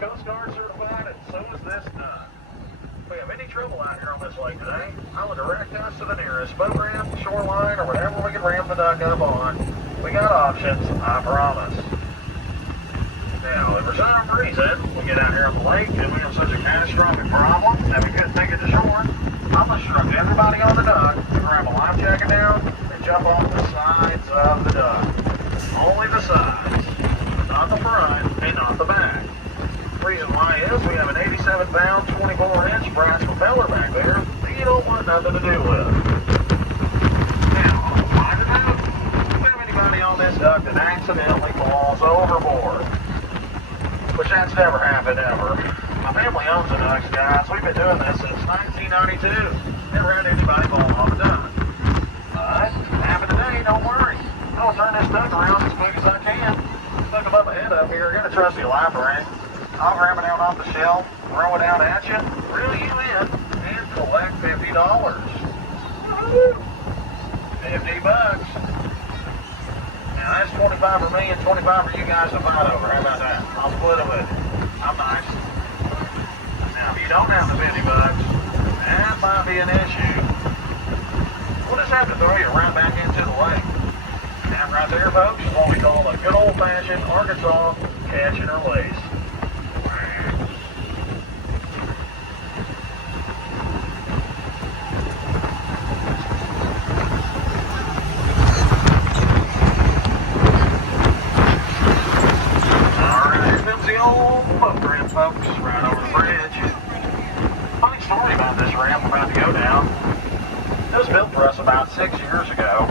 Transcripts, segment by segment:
Coast Guard certified, and so is this duck. If we have any trouble out here on this lake today, I would direct us to the nearest boat ramp, shoreline, or whatever we can ramp the duck up on. We got options, I promise. Now, if for some reason we get out here on the lake and we have such a catastrophic problem that we couldn't make it to shore, I'm going to instruct everybody on the duck to grab a life jacket down and jump off the sides of the duck. Only the sides, not the front and not the back. The reason why is we have an 87-pound, 24-inch brass propeller back there that you don't want nothing to do with. Now, on a minor note, if you have anybody on this duck that accidentally falls overboard, which that's never happened ever. My family owns the ducks, guys. We've been doing this since 1992. Never had anybody fall off a duck. But, happened today, don't worry. I'm going to turn this duck around as quick as I can. Stuck above my head up here, get a trusty life ring. I'll grab it out off the shelf, throw it out at you, reel you in, and collect $50. 50 bucks. Now that's 25 for me and 25 for you guys to fight over. How about that? I'll split it with you. I'm nice. Now if you don't have the 50 bucks, that might be an issue. We'll just have to throw you right back into the lake. That right there, folks, is what we call a good old-fashioned Arkansas catch and release. Folks, right over the bridge. Funny story about this ramp we're about to go down. It was built for us about 6 years ago.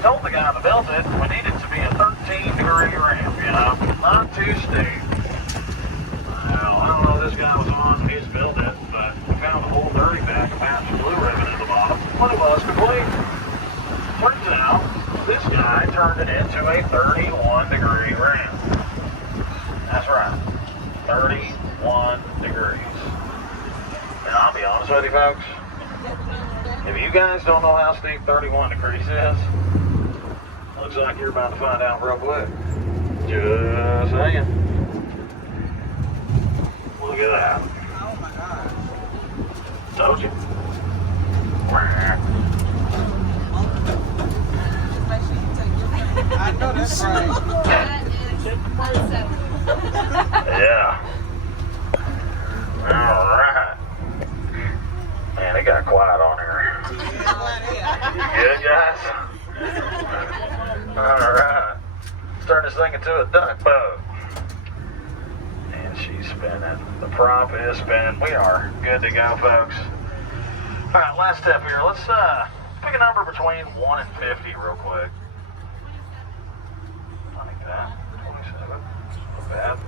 Told the guy that built it we needed to be a 13-degree ramp, you know, not too steep. Well, I don't know what this guy was on when he built it, but we found a whole dirty pack of Pabst Blue Ribbon at the bottom, but it was complete. Turns out, this guy turned it into a 31-degree ramp. That's right. 31 degrees. And I'll be honest with you, folks. If you guys don't know how steep 31 degrees is, looks like you're about to find out real quick. Just saying. Look at that. Oh my God. Told you. I know that's right. That is unacceptable. Yeah. Alright. Man, it got quiet on here. You good, guys? Alright. Let's turn this thing into a duck boat. And she's spinning. The prop is spinning. We are good to go, folks. Alright, last step here. Let's pick a number between 1 and 50 real quick. Like that. 27. Bad.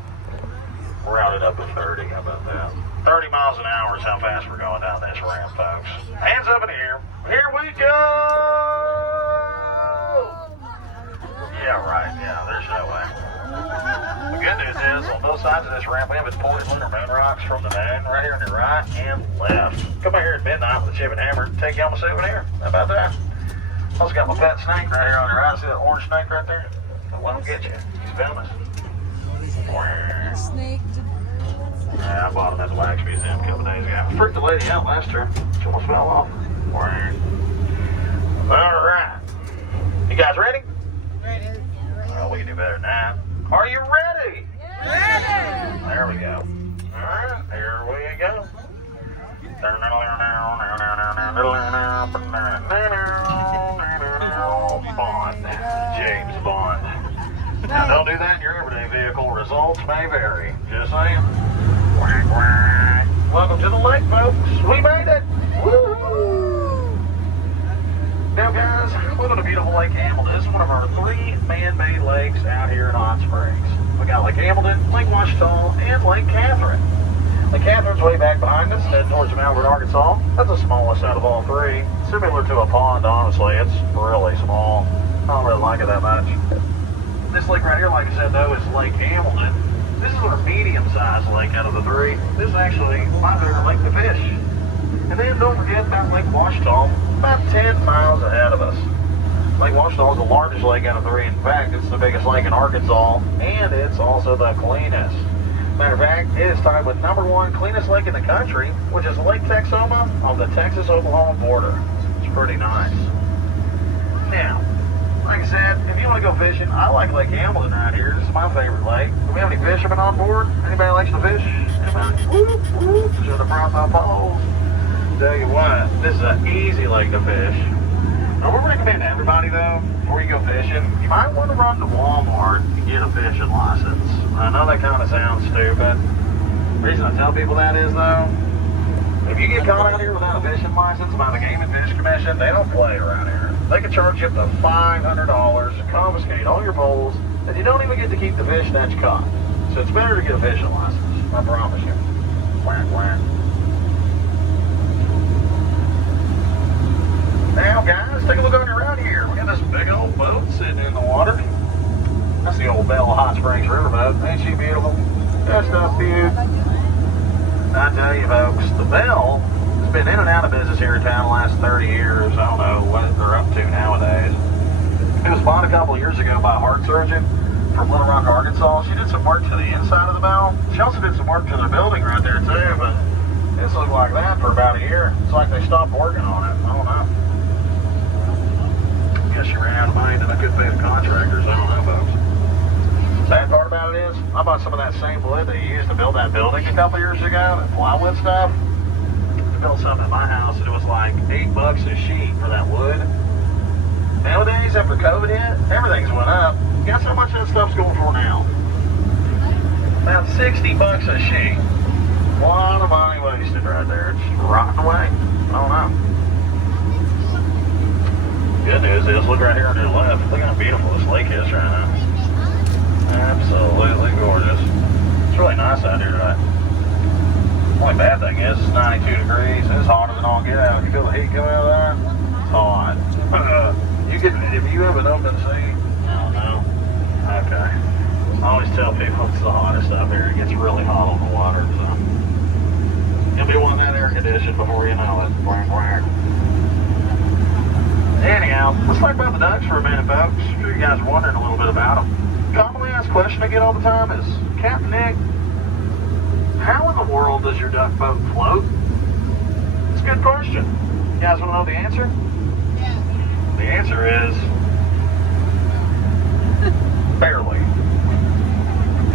Round it up to 30. How about that? 30 miles an hour is how fast we're going down this ramp, folks. Hands up in the air. Here we go! Yeah, right. Yeah, there's no way. The good news is, on both sides of this ramp, we have important lunar moon rocks from the moon right here on your right and left. Come out here at midnight with a chip and hammer and take you on a souvenir. How about that? I also got my pet snake right here on your right. See that orange snake right there? That won't get you. He's venomous. Snake. Yeah, I bought him at the wax museum a couple days ago. Freaked the lady out last year. She almost fell off. Alright. You guys ready? Ready. Well, we can do better than that. Are you ready? Ready. There we go. Alright, here we go. Bond. James Bond. Now, don't do that in your everyday vehicle. Results may vary. Just saying. Quack, quack. Welcome to the lake, folks. We made it. Woo! Now, guys, we live in a beautiful Lake Hamilton. This is one of our 3 man-made lakes out here in Hot Springs. We got Lake Hamilton, Lake Washita, and Lake Catherine. Lake Catherine's way back behind us, heading towards Malvern, Arkansas. That's the smallest out of all 3. Similar to a pond, honestly. It's really small. I don't really like it that much. This lake right here, like I said, though, is Lake Hamilton. This is our medium-sized lake out of the 3. This is actually my favorite lake to fish. And then don't forget about Lake Washita, about 10 miles ahead of us. Lake Washita is the largest lake out of 3. In fact, it's the biggest lake in Arkansas, and it's also the cleanest. Matter of fact, it is tied with #1 cleanest lake in the country, which is Lake Texoma on the Texas-Oklahoma border. It's pretty nice. Now, like I said, if you want to go fishing, I like Lake Hamilton out here. This is my favorite lake. Do we have any fishermen on board? Anybody likes to fish? Anybody? Whoop, whoop. Should have brought my poles. Tell you what, this is an easy lake to fish. I would recommend to everybody, though, before you go fishing, you might want to run to Walmart and get a fishing license. I know that kind of sounds stupid. The reason I tell people that is, though, if you get caught out here without a fishing license by the Game and Fish Commission, they don't play around here. They can charge you up to $500 and confiscate all your poles, and you don't even get to keep the fish that you caught. So it's better to get a fishing license, I promise you. Quack, quack. Now, guys, take a look around here. We got this big old boat sitting in the water. That's the old Bell Hot Springs riverboat. Ain't she beautiful? That stuff, dude. I tell you, folks, the Bell has been in and out of business here in town the last 30 years. I don't know what they're up to nowadays. It was bought a couple of years ago by a heart surgeon from Little Rock, Arkansas. She did some work to the inside of the Bell. She also did some work to their building right there, too, but it's looked like that for about a year. It's like they stopped working on it. I don't know. Guess you ran out of money and I couldn't pay the contractors. I don't know, folks. Sad part about it is, I bought some of that same wood that you used to build that building a couple years ago, that plywood stuff. I built something at my house and it was like $8 a sheet for that wood. Nowadays, after COVID hit, everything's went up. Guess how much that stuff's going for now? About $60 a sheet. A lot of money wasted right there. It's rotting away. I don't know. Good news is, look right here on your left. Look how beautiful this lake is right now. Absolutely gorgeous. It's really nice out here today. Only bad thing is, it's 92 degrees. It's hotter than all get out. You feel the heat coming out of there? It's hot. If you have an open sea, I don't know. Okay. I always tell people it's the hottest up here. It gets really hot on the water, so. You'll be wanting that air conditioned before you know it. Quack, quack. Anyhow, let's talk about the ducks for a minute, folks. I'm sure you guys are wondering a little bit about them. Commonly asked question I get all the time is, Captain Nick, how in the world does your duck boat float? It's a good question. You guys want to know the answer? Yeah. The answer is barely.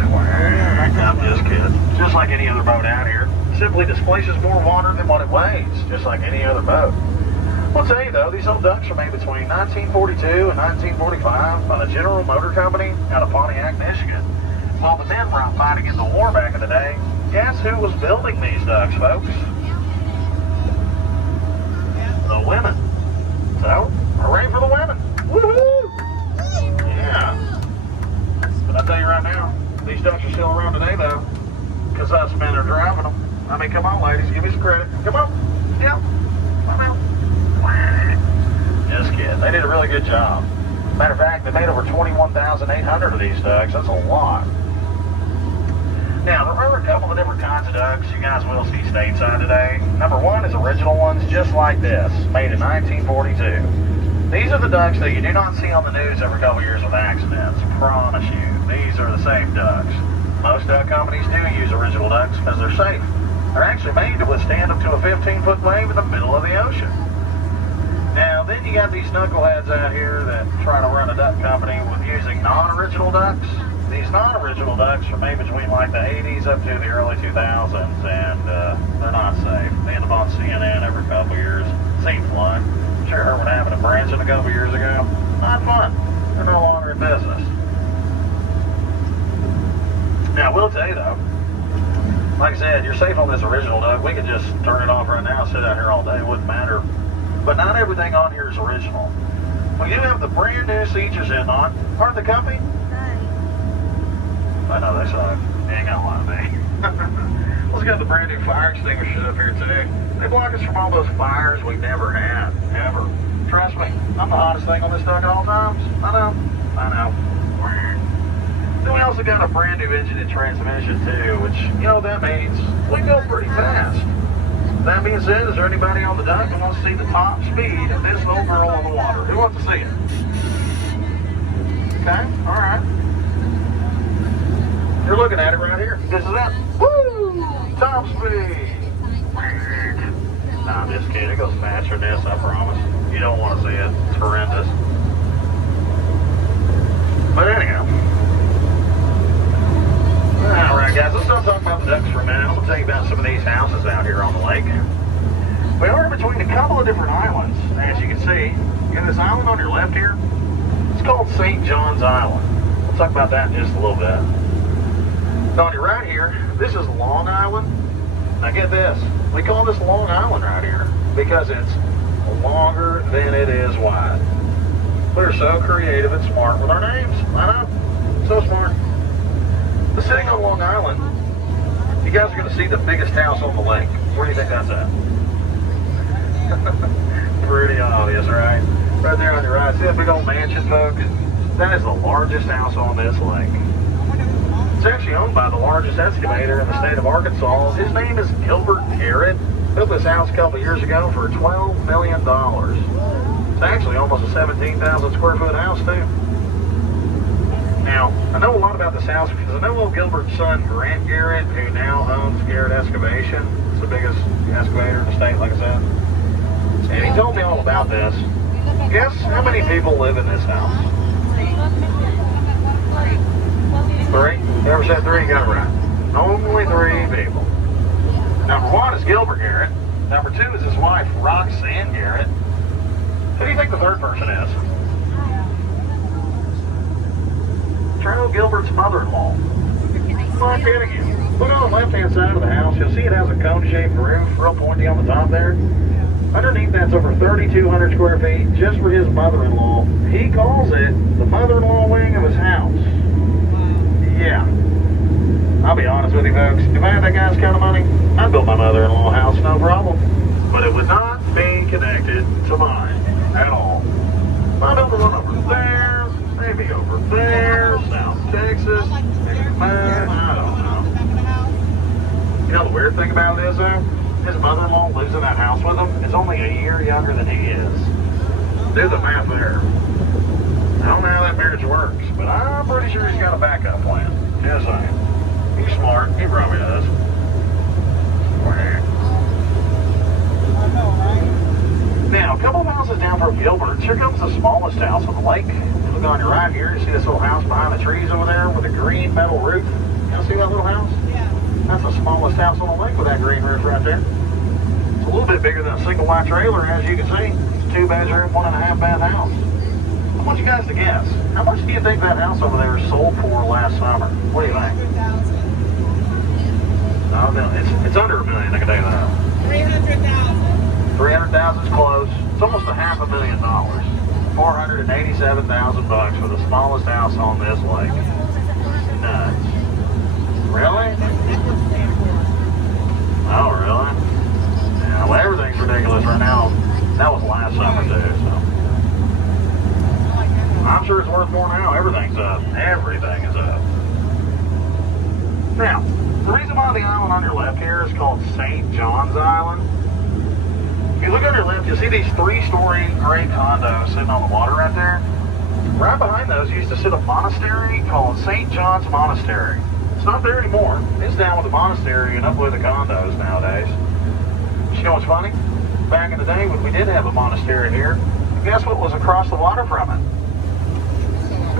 I'm just kidding. Just like any other boat out here. Simply displaces more water than what it weighs, just like any other boat. I'll tell you though, these old ducks were made between 1942 and 1945 by the General Motor Company out of Pontiac, Michigan. While the men were out fighting in the war back in the day, guess who was building these ducks, folks? The women. So, hooray for the women. Woohoo! Yeah. But I'll tell you right now, these ducks are still around today though, because us men are driving them. I mean, come on ladies, give me some credit. Come on. Yeah. Come on. Just kidding. They did a really good job. Matter of fact, they made over 21,800 of these ducks. That's a lot. Now, there are a couple of different kinds of ducks you guys will see stateside today. #1 is original ones just like this, made in 1942. These are the ducks that you do not see on the news every couple years with accidents. Promise you, these are the safe ducks. Most duck companies do use original ducks because they're safe. They're actually made to withstand up to a 15-foot wave in the middle of the ocean. Now, then you got these knuckleheads out here that try to run a duck company with using non-original ducks. These non-original ducks are made between like the 80s up to the early 2000s, and they're not safe. They end up on CNN every couple years. Seems fun. Sure heard what happened in Branson a couple years ago. Not fun. They're no longer in business. Now, I will tell you though, like I said, you're safe on this original duck. We could just turn it off right now and sit out here all day. It wouldn't matter. But not everything on here is original. We do have the brand new seats you're sitting on. Part of the company? I know they suck. You ain't gonna lie to me. Let's get the brand new fire extinguishers up here today. They block us from all those fires we never had, ever. Trust me, I'm the hottest thing on this duck at all times. I know. Then we also got a brand new engine and transmission too, which, you know, that means we go pretty fast. That being said, is there anybody on the duck who wants to see the top speed of this little girl on the water? Who wants to see it? Okay, alright. You're looking at it right here. This is it. Woo! Top speed. Nah, I'm just kidding. It goes faster than this, I promise. You don't want to see it. It's horrendous. But anyhow. Alright guys, let's stop talking about the ducks for a minute. I'm going to tell you about some of these houses out here on the lake. We are between a couple of different islands. As you can see, you got this island on your left here. It's called St. John's Island. We'll talk about that in just a little bit. Now on your right here, this is Long Island. Now get this. We call this Long Island right here because it's longer than it is wide. We're so creative and smart with our names. I know. So smart. But sitting on Long Island, you guys are going to see the biggest house on the lake. Where do you think that's at? Pretty obvious, right? Right there on your right. See that big old mansion, folks? That is the largest house on this lake. It's actually owned by the largest excavator in the state of Arkansas. His name is Gilbert Garrett. Built this house a couple years ago for $12 million. It's actually almost a 17,000 square foot house, too. Now, I know a lot about this house because I know old Gilbert's son, Grant Garrett, who now owns Garrett Excavation. It's the biggest excavator in the state, like I said. And he told me all about this. Guess how many people live in this house? 3? Whoever said 3, you got it right. Only 3 people. Number 1 is Gilbert Garrett. Number 2 is his wife, Roxanne Garrett. Who do you think the 3rd person is? Charles Gilbert's mother-in-law. I'm not kidding you. Look on the left-hand side of the house. You'll see it has a cone-shaped roof, real pointy on the top there. Underneath that's over 3,200 square feet just for his mother-in-law. He calls it the mother-in-law wing of his house. Yeah. I'll be honest with you folks, if I had that guy's kind of money, I'd build my mother-in-law house, no problem. But it would not be connected to mine at all. I'd build the one over there, maybe over there, South Texas, maybe there, I don't know. You know the weird thing about it is though? His mother-in-law lives in that house with him. It's only a year younger than he is. Do the math there. I don't know how that marriage works, but I'm pretty sure he's got a backup plan. Just saying. He's smart. He probably does. Now, a couple of houses down from Gilbert's, here comes the smallest house on the lake. You look on your right here, you see this little house behind the trees over there with a green metal roof. You see that little house? Yeah. That's the smallest house on the lake with that green roof right there. It's a little bit bigger than a single wide trailer, as you can see. It's a 2-bedroom, 1.5 bath house. I want you guys to guess. How much do you think that house over there sold for last summer? What do you think? 300,000. No, it's under $1 million, I can tell you that. 300,000. 300,000 is close. It's almost $500,000. $487,000 for the smallest house on this lake. Nuts. Really? Oh, really? Yeah, well, everything's ridiculous right now. That was last summer, too, so. I'm sure it's worth more now. Everything's up. Everything is up. Now, the reason why the island on your left here is called St. John's Island, if you look on your left, you'll see these 3-story gray condos sitting on the water right there. Right behind those used to sit a monastery called St. John's Monastery. It's not there anymore. It's down with the monastery and up with the condos nowadays. You know what's funny? Back in the day when we did have a monastery here, guess what was across the water from it?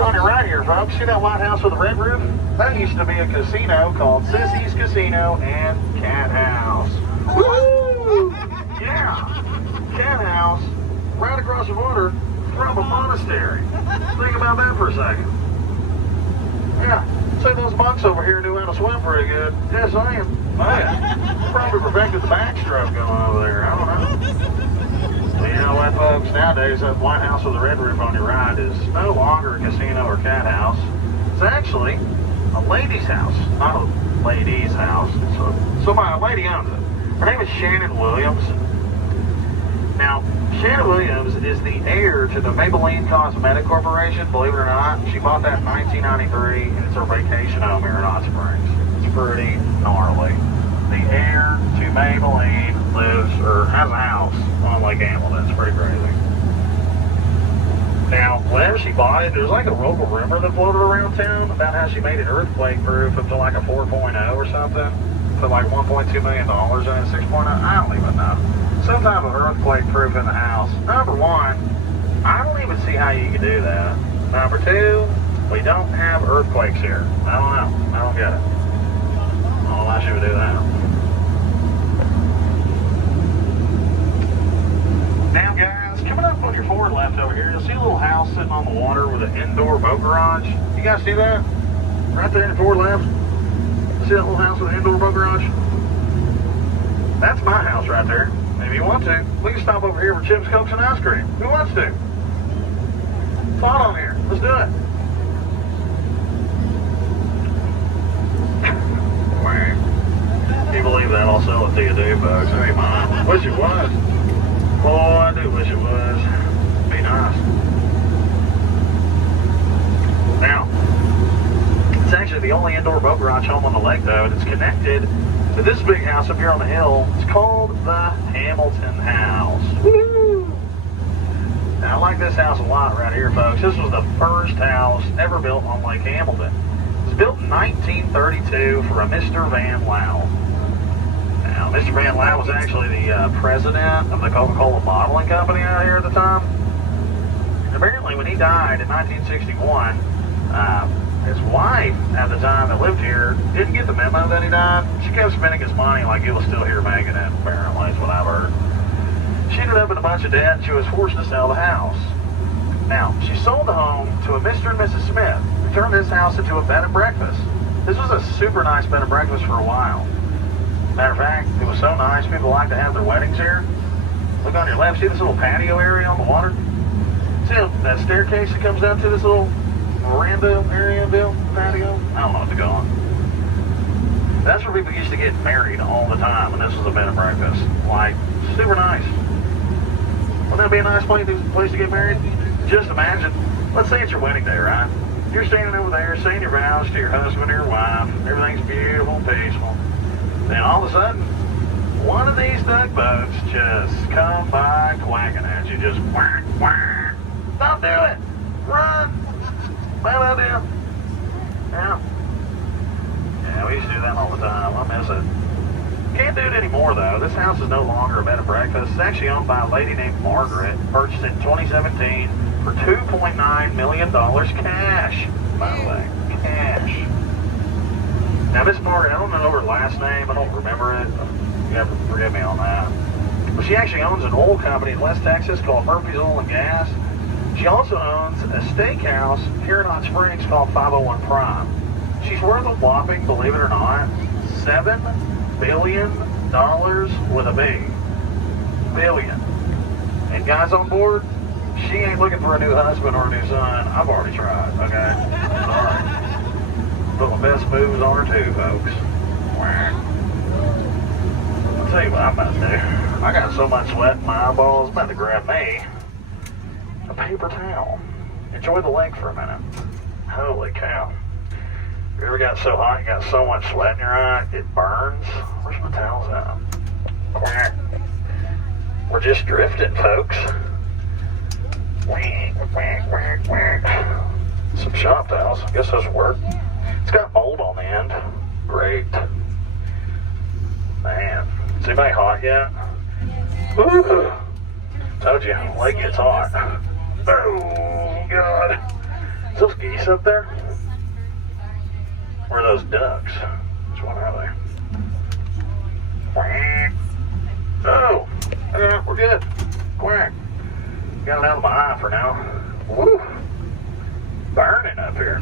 On your right here, folks, see that white house with the red roof? That used to be a casino called Sissy's Casino and Cat House. Woo! Yeah, Cat House, right across the water from a monastery. Think about that for a second. Yeah, say those monks over here knew how to swim pretty good. Just saying. Man, probably perfected the backstroke going over there. I don't know. Well, you know what, folks? Nowadays, that white house with the red roof on your right is no longer a casino or cat house. It's actually a lady's house. Not a lady's house. So a lady owns it. Her name is Shannon Williams. Now, Shannon Williams is the heir to the Maybelline Cosmetic Corporation, believe it or not. She bought that in 1993, and it's her vacation home here in Hot Springs. It's pretty gnarly. The heir to Maybelline lives, or has a house on Lake Hamilton. It's pretty crazy. Now, whenever she bought it, there's like a local rumor that floated around town about how she made it earthquake-proof up to like a 4.0 or something. Put like $1.2 million in it, 6.0. I don't even know. Some type of earthquake-proof in the house. Number one, I don't even see how you can do that. Number two, we don't have earthquakes here. I don't know. I don't get it. I don't know why she would do that. Now, guys, coming up on your forward left over here, you'll see a little house sitting on the water with an indoor boat garage. You guys see that? Right there in the forward left. See that little house with an indoor boat garage? That's my house right there. If you want to, we can stop over here for chips, cokes, and ice cream. Who wants to? It's hot on here. Let's do it. Can you believe that? I'll sell it to you, dude, folks. It ain't mine. Wish it was. Boy, I do wish it was. Be nice. Now, it's actually the only indoor boat garage home on the lake, though, and it's connected to this big house up here on the hill. It's called the Hamilton House. Woo! Now, I like this house a lot right here, folks. This was the first house ever built on Lake Hamilton. It was built in 1932 for a Mr. Van Lau. Now, Mr. Van Lau was actually the president of the Coca-Cola bottling company out here at the time. And apparently, when he died in 1961, his wife at the time that lived here didn't get the memo that he died. She kept spending his money like he was still here making it, apparently, is what I've heard. She ended up in a bunch of debt and she was forced to sell the house. Now, she sold the home to a Mr. and Mrs. Smith, who turned this house into a bed and breakfast. This was a super nice bed and breakfast for a while. Matter of fact, it was so nice, people like to have their weddings here. Look on your left, see this little patio area on the water? See that staircase that comes down to this little veranda area, Bill? Patio? I don't know what to call it. That's where people used to get married all the time, and this was a bed and breakfast. Like, super nice. Wouldn't that be a nice place to get married? Just imagine, let's say it's your wedding day, right? You're standing over there saying your vows to your husband or your wife. Everything's beautiful and peaceful. Then all of a sudden, one of these tugboats just come by quacking at you. Just quack, quack. Don't do it. Run. Bad idea. Yeah. Yeah, we used to do that all the time. I miss it. Can't do it anymore, though. This house is no longer a bed and breakfast. It's actually owned by a lady named Margaret, purchased in 2017 for $2.9 million cash, by the way. Cash. Now, Miss Margaret, I don't know her last name. I don't remember it. You have to forgive me on that. But she actually owns an oil company in West Texas called Murphy's Oil and Gas. She also owns a steakhouse here in Hot Springs called 501 Prime. She's worth a whopping, believe it or not, $7 billion with a B. Billion. And guys on board, she ain't looking for a new husband or a new son. I've already tried, okay? Sorry. But my best moves are too, folks. I'll tell you what I'm about to do. I got so much sweat in my eyeballs, I'm about to grab me a paper towel. Enjoy the lake for a minute. Holy cow. You ever got so hot, you got so much sweat in your eye, it burns? Where's my towels at? Quack. We're just drifting, folks. Quack, quack, quack, quack. Some shop towels. I guess those work. It's got mold on the end. Great. Man. Is anybody hot yet? Ooh. Told you, lake gets hot. Oh, God. Is those geese up there? Or are those ducks? Which one are they? Quack. Oh, yeah, we're good. Quack. Got it out of my eye for now. Woo. Burning up here.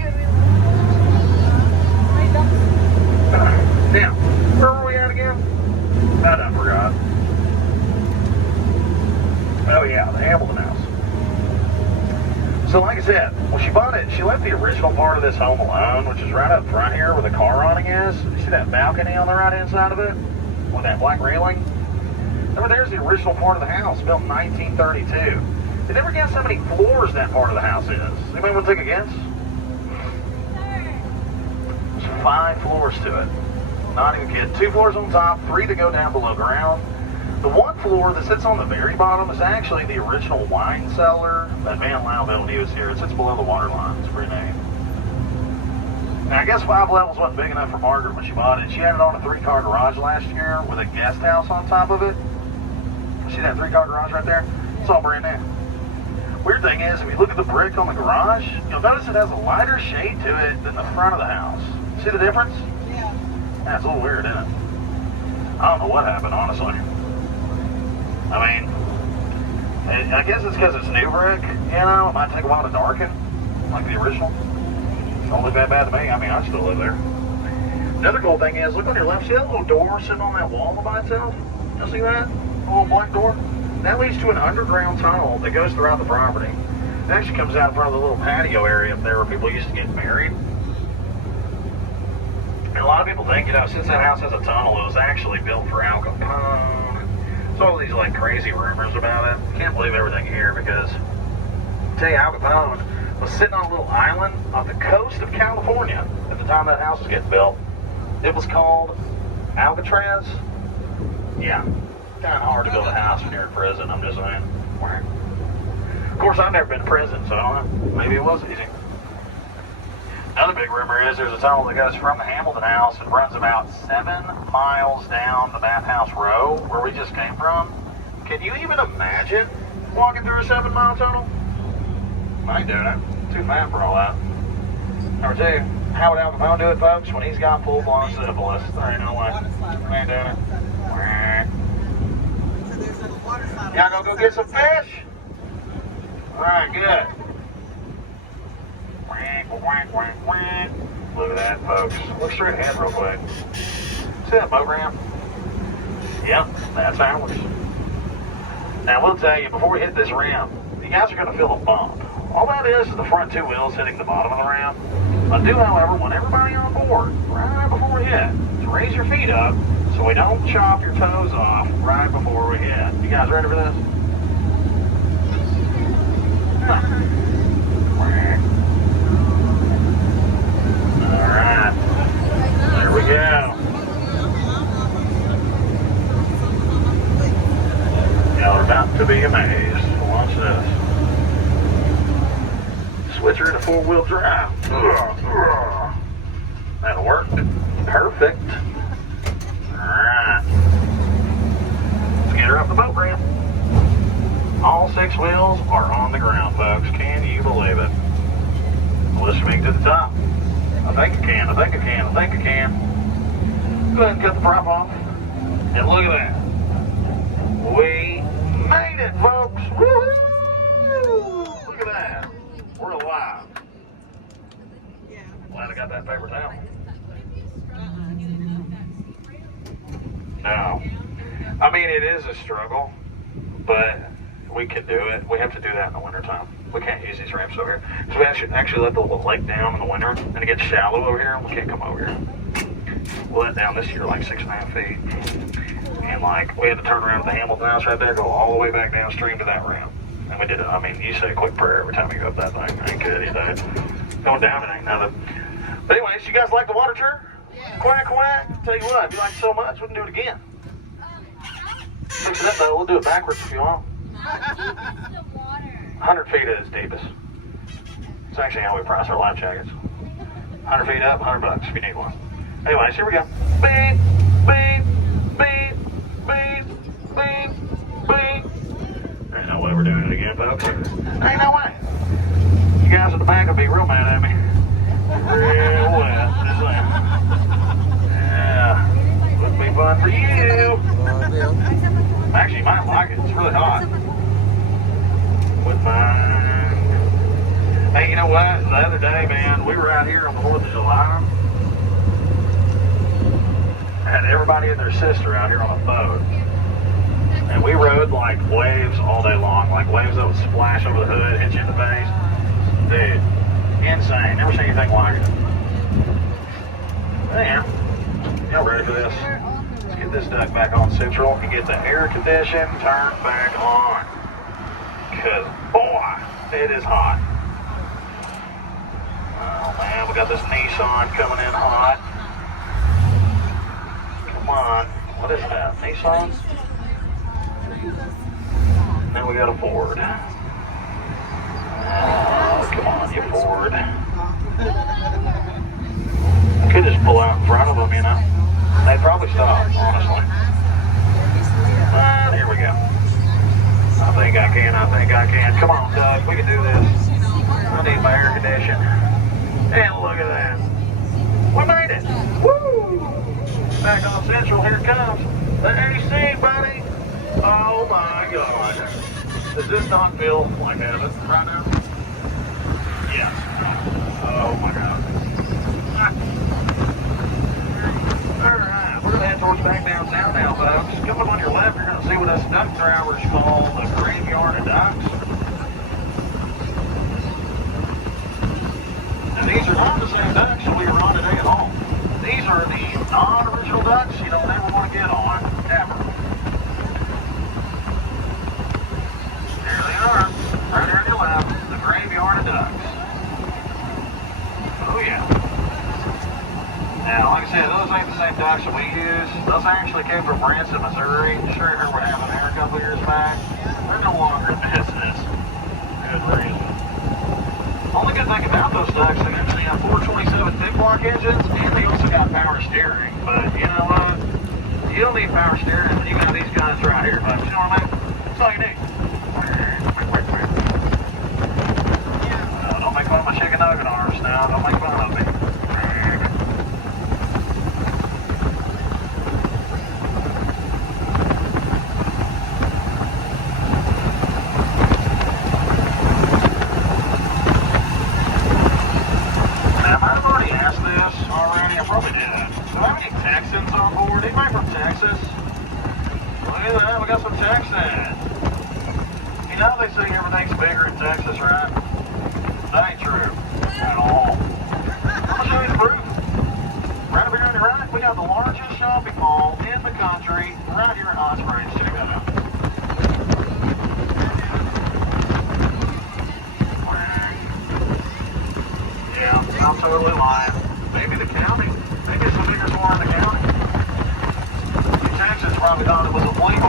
Now, where were we at again? I forgot. Oh yeah, the Hamilton House. So like I said, when she bought it, she left the original part of this home alone, which is right up front here where the car awning is. You see that balcony on the right-hand side of it? With that black railing? Over there's the original part of the house, built in 1932. They never guess how many floors that part of the house is. Anybody want to take a guess? There's 5 floors to it. Not even kidding. 2 floors on top, 3 to go down below ground. The one floor that sits on the very bottom is actually the original wine cellar that Van Lau built when he was here. It sits below the water line. It's pretty neat. Now, I guess 5 levels wasn't big enough for Margaret when she bought it. She had it on a 3-car garage last year with a guest house on top of it. See that 3-car garage right there? It's all brand new. Weird thing is, if you look at the brick on the garage, you'll notice it has a lighter shade to it than the front of the house. See the difference? Yeah. That's a little weird, isn't it? I don't know what happened, honestly. I mean, I guess it's because it's new brick, you know? It might take a while to darken, like the original. Don't look that bad to me. I mean, I still live there. Another cool thing is, look on your left. See that little door sitting on that wall by itself? You see that? A little black door? That leads to an underground tunnel that goes throughout the property. It actually comes out in front of the little patio area up there where people used to get married. And a lot of people think, you know, since that house has a tunnel, it was actually built for Al Capone. There's all these, like, crazy rumors about it. Can't believe everything here because, I tell you, Al Capone was sitting on a little island off the coast of California at the time that house was getting built. It was called Alcatraz. Yeah, kind of hard to build a house when you're in prison, I'm just saying. Of course, I've never been to prison, so I don't know. Maybe it was easy. Another big rumor is there's a tunnel that goes from the Hamilton house and runs about 7 miles down the Bathhouse Row, where we just came from. Can you even imagine walking through a 7-mile tunnel? I ain't doing it. Too fat for all that. Number 2, how would Al Capone do it, folks, when he's got full-blown syphilis? There ain't no way. I ain't doing it. So there's a water slide. Y'all gonna go get some fish? Alright, good. Look at that, folks. Look straight ahead real quick. See that boat ramp? Yep, that's ours. Now, we'll tell you, before we hit this ramp, you guys are going to feel a bump. All that is the front 2 wheels hitting the bottom of the ramp. I do, however, want everybody on board, right before we hit, to raise your feet up so we don't chop your toes off right before we hit. You guys ready for this? All right. There we go. Y'all are about to be amazed. Watch this. Switch her to 4-wheel drive. That'll work. Perfect. Alright. Let's get her up the boat ramp. All 6 wheels are on the ground, folks. Can you believe it? Let's swing to the top. I think I can. Go ahead and cut the prop off. And look at that. We made it, folks. Woo-hoo! Look at that. We're alive. Yeah. Glad I got that paper towel. No. I mean, it is a struggle, but we can do it. We have to do that in the wintertime. We can't use these ramps over here. So we actually let the lake down in the winter, and it gets shallow over here, and we can't come over here. We let down this year like 6.5 feet. And like, we had to turn around at the Hamilton house right there, go all the way back downstream to that ramp. And we did it. I mean, you say a quick prayer every time you go up that thing. I ain't kidding, dude. Going down, it ain't nothing. But anyways, you guys like the water tour? Yeah. Quack, quack. Tell you what, if you like it so much, we can do it again. Fix it up, though. We'll do it backwards if you want. 100 feet at its deepest. It's actually how we price our life jackets. 100 feet up, $100 if you need one. Anyways, here we go. Beep, beep, beep, beep, beep, beep. Ain't no way we're doing it again, folks. Ain't no way. You guys in the back will be real mad at me. Real wet. Just saying. Yeah. Wouldn't be fun for you. Actually, you might like it. It's really hot. Wouldn't mind. Hey, you know what? The other day, man, we were out here on the 4th of July. I had everybody and their sister out here on a boat. And we rode like waves all day long. Like waves that would splash over the hood, hit you in the face. Dude, insane. Never seen anything like it. Damn. Y'all ready for this? Let's get this duck back on central and get the air condition turned back on. Because, boy, it is hot. Oh, man, we got this Nissan coming in hot. Come on. What is that? Nissan? Now we got a Ford. Oh, come on, you Ford. I could just pull out in front of them, you know. They'd probably stop, honestly. Here we go. I think I can. Come on, Doug, we can do this. I need my air condition. And look at that. We made it. Woo! Back on Central, here it comes. The AC, buddy. Oh my God. Does this not feel like heaven right now? Yes. Oh my God. Alright, we're going to head towards back downtown now, folks. Coming on your left, you're going to see what us duck drivers call the graveyard of ducks. Now, these are not the same ducks we were on today at all. These are the non-original ducks you don't ever want to get on, ever. There they are, right here on your left, the graveyard of ducks. Oh yeah. Now, like I said, those ain't the same ducks that we use. Those actually came from Branson, Missouri. Sure you heard what happened there a couple years back. They're no longer in business. Good reason. Only good thing about those ducks, they actually have 427 big block engines, and they also got power steering. But you know what? You don't need power steering when you got these guys right here, folks. You know what I mean? That's all you need. Don't make fun of my chicken nugget arms now. Don't make fun of me. Texas. Look at that, we got some Texans. You know they say everything's bigger in Texas, right? That ain't true at all. I'm gonna show you the proof. Right over here on the right, we got the largest shopping mall in the country, right here in Hot Springs. Check that out. Yeah, I'm totally lying. Maybe the county. Maybe it's the biggest one in the county. Texas probably thought it was illegal